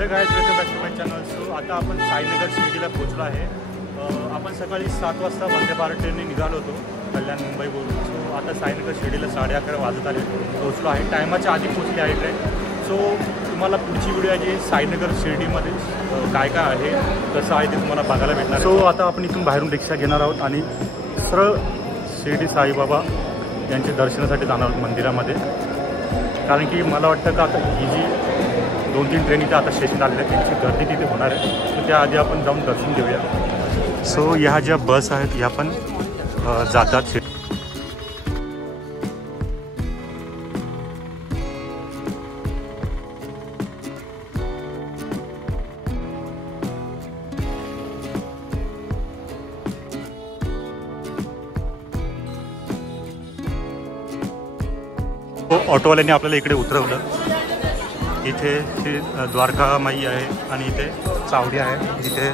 हे guys, welcome back to my channel. So आता आपण साईनगर शिर्डीला पोहोचलो आहे. आपण सकाळी 7 वाजता वंदे भारत ट्रेनने निघालो होतो कल्याण मुंबईवरून. सो आता साईनगर शिर्डीला 11:30 वाजत आले पोहोचलो आहे. टायमाच्या आधी पोहोचली आहे ट्रेन. सो तुम्हाला पुढची व्हिडिओ आहे जी साईनगर शिर्डीमध्ये काय काय आहे कसं आहे ते तुम्हाला बघायला भेटणार. सो आता आपण इथून बाहेरून रिक्षा घेणार आहोत आणि सरळ शिर्डी साईबाबा यांच्या दर्शनासाठी जाणार आहोत मंदिरामध्ये. कारण की मला वाटतं का आता ही जी 2-3 ट्रेन इथे आता स्टेशन आलेल्या आहेत त्यांची गर्दी तिथे होणार आहे. तर त्याआधी आपण जाऊन दर्शन घेऊया. सो ह्या ज्या बस आहेत ह्या पण जातात. ऑटोवाल्याने आपल्याला इकडे उतरवलं. इथे द्वारका माई आहे आणि इथे चावडी आहे, इथे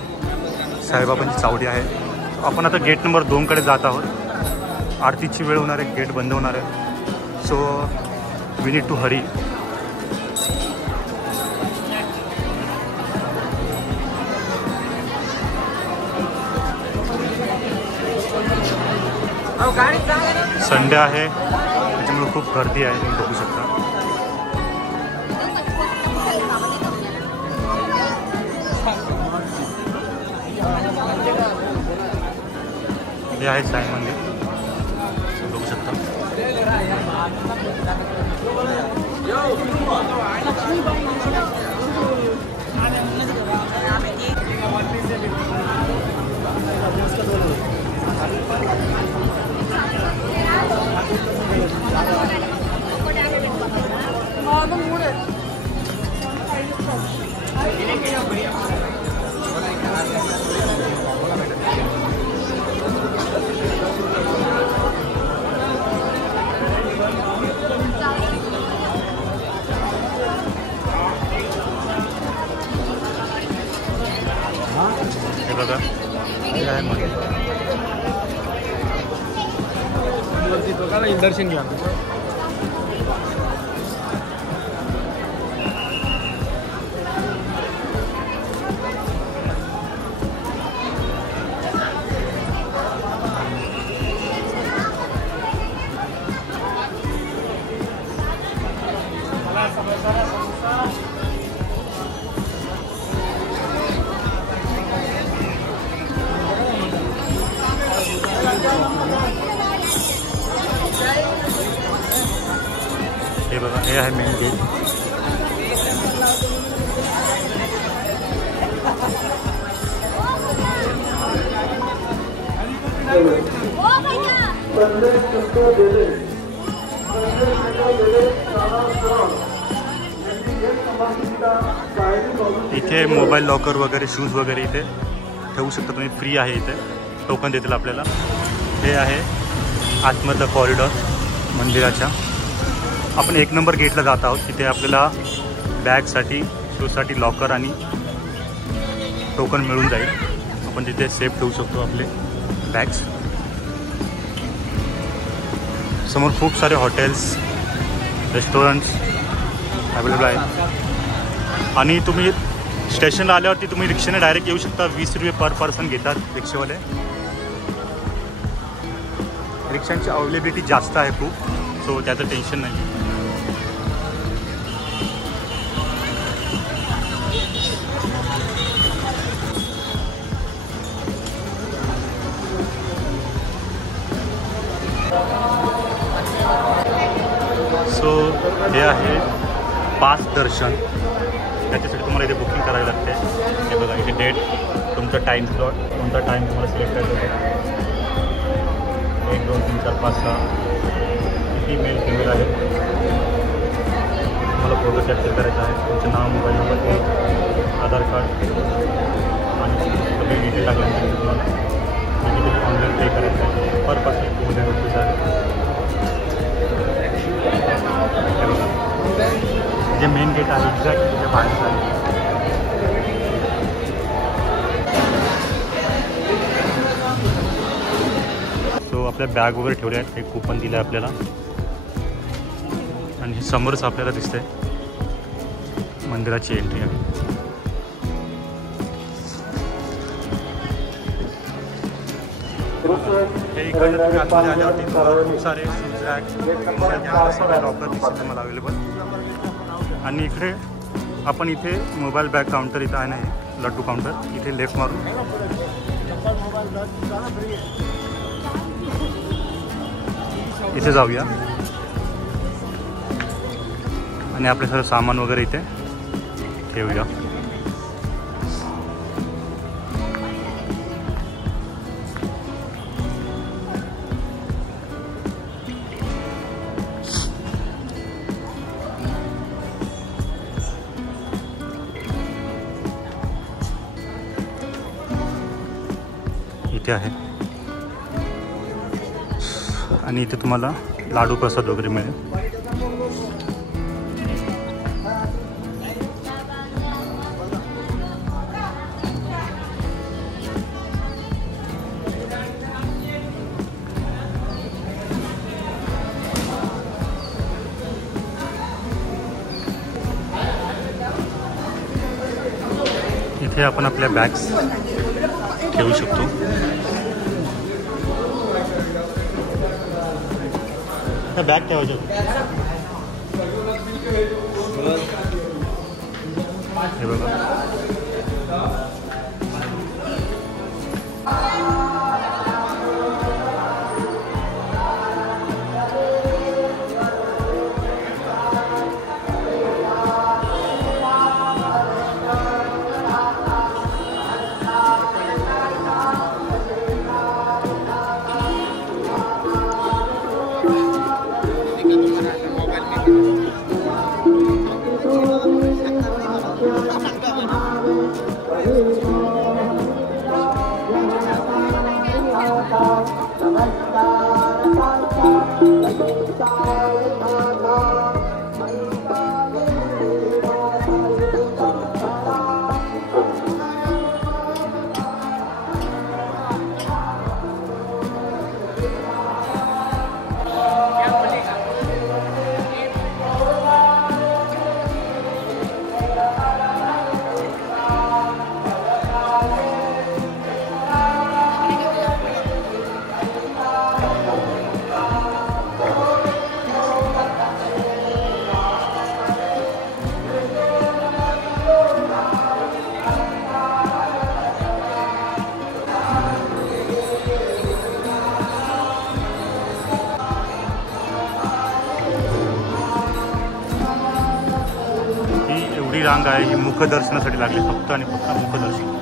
साईबाबांची चावडी आहे. आपण आता गेट नंबर 2कडे जात आहोत. आरतीची वेळ होणार आहे, गेट बंद होणार आहे. So we need to hurry. Sunday आहे त्याच्यामुळे खूप गर्दी आहे, तुम्ही बघू शकता. हे आहे साई मंदिर, बघू शकता. हे बघा, हे आहे मंदिर. दर्शन घ्या. हे बघा, हे आहे मेन गेट. इथे मोबाईल लॉकर वगैरे, शूज वगैरे इथे ठेवू शकता तुम्ही. फ्री आहे, इथे टोकन देतील आपल्याला. हे आहे आतमधलं कॉरिडॉर मंदिराच्या. आपण 1 नंबर गेटला जात आहोत. तिथे आपल्याला बॅगसाठी, शूजसाठी लॉकर आणि टोकन मिळून जाईल. आपण तिथे सेफ ठेवू शकतो आपले बॅग्स. समोर खूप सारे हॉटेल्स, रेस्टॉरंट्स अवेलेबल आहेत. आणि तुम्ही स्टेशनला आल्यावरती तुम्ही रिक्षाने डायरेक्ट येऊ शकता. 20 रुपये पर पर्सन घेतात रिक्षावाले. रिक्षांची अवेलेबिलिटी जास्त आहे खूप, सो त्याचं टेन्शन नाही. सो हे आहे पास दर्शन. त्याच्यासाठी तुम्हाला इथे बुकिंग करावी लागते. हे बघा, इथे डेट, तुमचा टाईम स्लॉट, कोणता टाईम तुम्हाला सिलेक्ट करायचा आहे. 1, 2, 3, 4, 5, 6 किती मेल फिमेल आहे. तुम्हाला फोटो कॅप्चर करायचा आहे. तुमचं नाव, मोबाईल नंबर, आधार कार्ड आणि सगळे डिटेल लागल्यानंतर तुम्हाला तिकीट ऑनलाईन पे करायचं आहे. पर पर्सन 2000 रुपीज आहे. जे मेन गेट आहे एक्झॅक्ट तिथे बाहेर आहे. सो आपल्या बॅग वगैरे ठेवल्या आहेत. एक कूपन दिलं आहे आपल्याला आणि समोरच आपल्याला दिसतंय मंदिराची एंट्री आहे. हे इकडनं तुम्ही आतमध्ये आल्यावरती तुम्हाला खूप सारे शूज रॅक्स सगळे लॉकर दिसतील तुम्हाला अवेलेबल. आणि इकडे आपण इथे मोबाईल बॅग काउंटर इथं आहे नाही, लड्डू काउंटर. इथे लेफ्ट मारून इथे जाऊया आणि आपले सगळं सामान वगैरे इथे ठेवूया. इथे आहे आणि इथे तुम्हाला लाडू प्रसाद वगैरे मिळेल. इथे आपण आपल्या बॅग्स ठेवू शकतो. बॅग ठेवायचे हे बघा. रांग आहे ही मुखदर्शनासाठी लागली, फक्त आणि फक्त मुखदर्शन.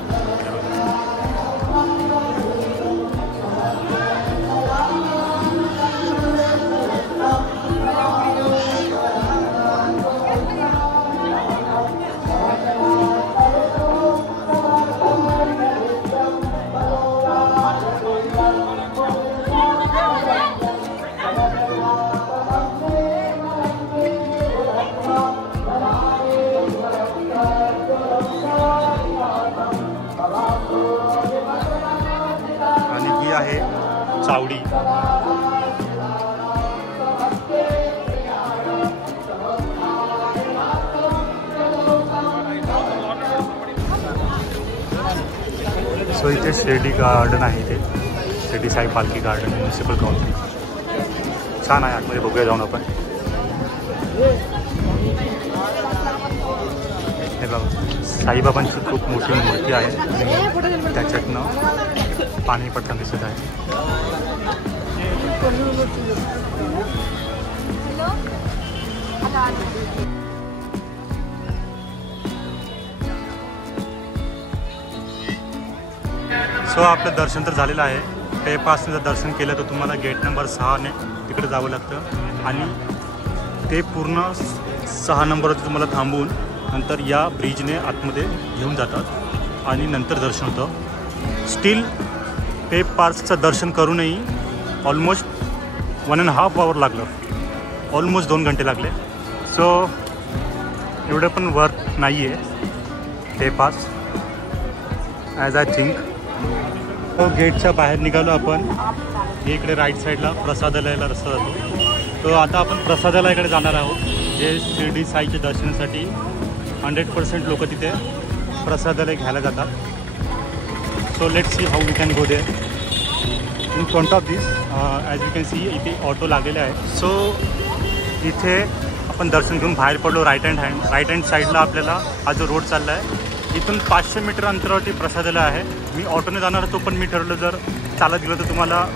आहे चावडी. सो इथे शिर्डी गार्डन आहे, इथे शिर्डी साई पालखी गार्डन म्युन्सिपल काउन्सिल छान आहे. आतमध्ये बघूया जाऊन आपण. हे बघा साईबाबांची खूप मोठी मूर्ती आहे आणि त्याच्यातनं पाणी पडताना दिसत आहे. सो आपलं दर्शन तर झालेलं आहे. पे पासने जर दर्शन केलं तर तुम्हाला गेट नंबर 6ने तिकडे जावं लागतं आणि ते पूर्ण 6 नंबरवरती तुम्हाला थांबवून नंतर या ब्रिजने आतमध्ये घेऊन जातात आणि नंतर दर्शन होतं. स्टील पे पार्कचं दर्शन करूनही ऑलमोस्ट 1.5 hour लागलं, ऑलमोस्ट 2 घंटे लागले. सो एवढं पण वर्थ नाही आहे पे पास ॲज आय थिंक. तो गेटच्या बाहेर निघालो आपण. इकडे राईट साईडला प्रसादालयाला रस्ता जातो. तो आता आपण प्रसादालयाकडे जाणार आहोत, जे शिर्डी साईच्या दर्शनासाठी 100% लोक तिथे प्रसादालय घ्यायला जातात. So let's see how we can go there. In front of this as you can see इथे ऑटो लागलेले आहे. सो इथे आपण दर्शन घेऊन बाहेर पडलो. राईट हँड साईडला आपल्याला हा जो रोड चालला आहे इथून 500 मीटर अंतरावरती प्रसादाला आहे. मी ऑटोने जाणार होतो पण मी ठरवलं जर चालत गेलो तर तुम्हाला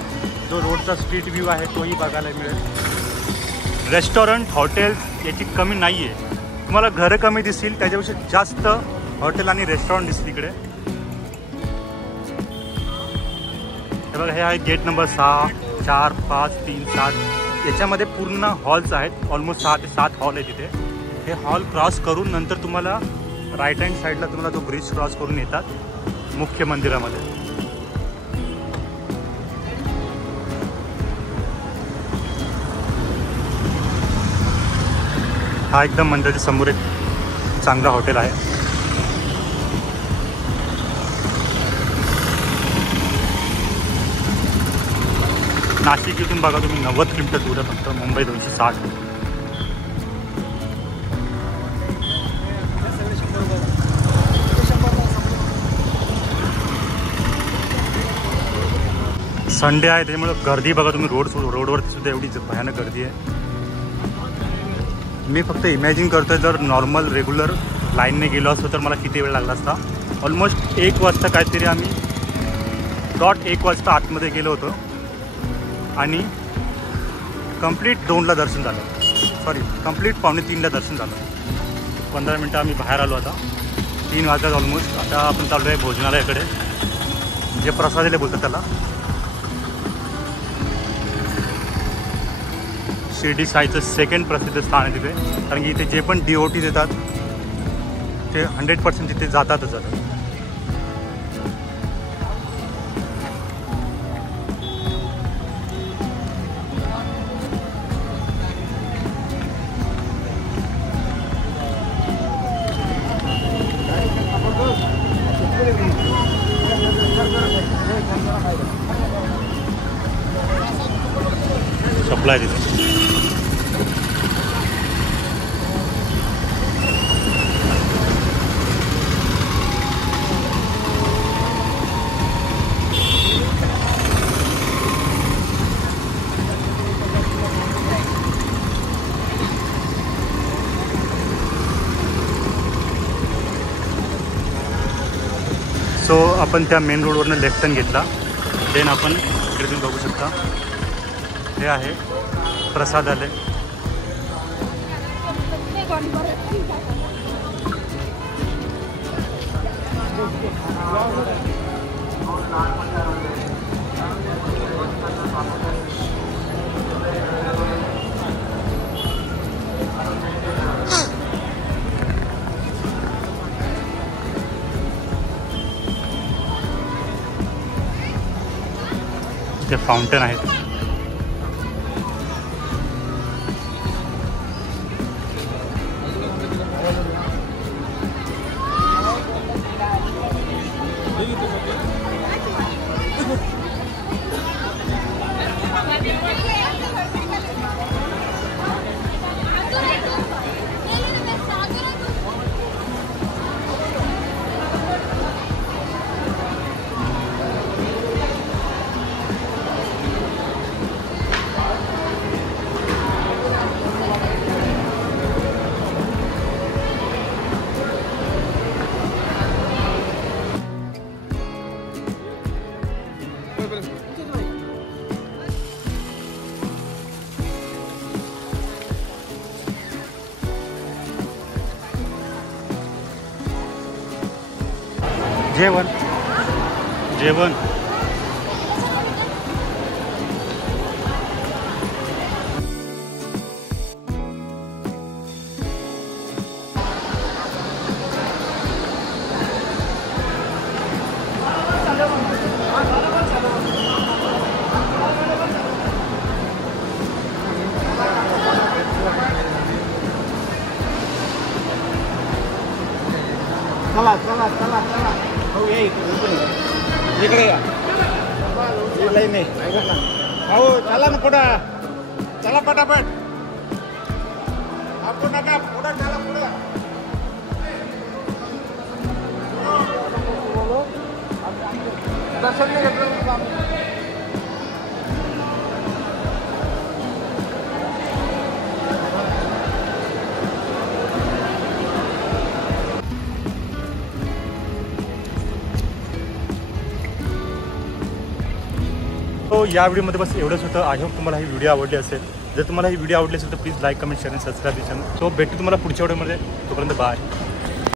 जो रोडचा स्ट्रीट व्ह्यू आहे तोही बघायला मिळेल. रेस्टॉरंट हॉटेल्स याची कमी नाही आहे. तुम्हाला घरं कमी दिसतील त्याच्यापेक्षा जास्त हॉटेल आणि रेस्टॉरंट दिसतील इकडे. हे बघा हे आहे गेट नंबर 6, 4, 5, 3, 7. याच्यामध्ये पूर्ण हॉल्स आहेत. ऑलमोस्ट 6 ते 7 हॉल आहे तिथे. हे हॉल क्रॉस करून नंतर तुम्हाला राईट हँड साईडला तुम्हाला तो ब्रिज क्रॉस करून येतात मुख्य मंदिरामध्ये. हा एकदम मंदिराच्या समोर एक चांगला हॉटेल आहे. नाशिक इथून बघा तुम्ही 90 किलोमीटर दूर आहे फक्त. मुंबई 260. संडे आहे त्याच्यामुळे गर्दी बघा तुम्ही. रोडवरती सुद्धा एवढी भयानक गर्दी आहे. मी फक्त इमॅजिन करतो आहे जर नॉर्मल रेग्युलर लाईनने गेलो असतो तर मला किती वेळ लागला असता. ऑलमोस्ट 1 वाजता काहीतरी आम्ही डॉट 1 वाजता आतमध्ये गेलो होतो आणि कंप्लीट 2ला दर्शन झालं. कंप्लीट 2:45ला दर्शन झालं. 15 मिनटं आम्ही बाहेर आलो. आता 3 वाजतात ऑलमोस्ट. आता आपण चाललो आहे भोजनालयाकडे जे प्रसादालय बोलतात त्याला. शिर्डी साईचं सेकंड प्रसिद्ध स्थान आहे तिथे. कारण की इथे जे पण DOT देतात ते 100% तिथे जातातच. सप्लाय तिथे. सो आपण त्या मेन रोडवरनं लेफ्ट टर्न घेतला. देन आपण इकडे तुम्ही बघू शकता हे आहे प्रसादालय. ते फाउंटन आहेत. जेवण जेवण चला चला चला चला हो या इकडे या लाईन नाही ऐका ना हो चला ना पुढं चला पटापट आपण नका पुढं चला पुढं दर्शन नाही घेतलं तो या व्हिडिओमध्ये बस एवढंच होतं. आय होप तुम्हाला ही व्हिडिओ आवडली असेल. जर तुम्हाला ही व्हिडिओ आवडली असेल तर प्लीज लाईक कमेंट शेअर आणि सबस्क्राईब चॅनल. सो भेटू तुम्हाला पुढच्या व्हिडिओमध्ये. तोपर्यंत बाय.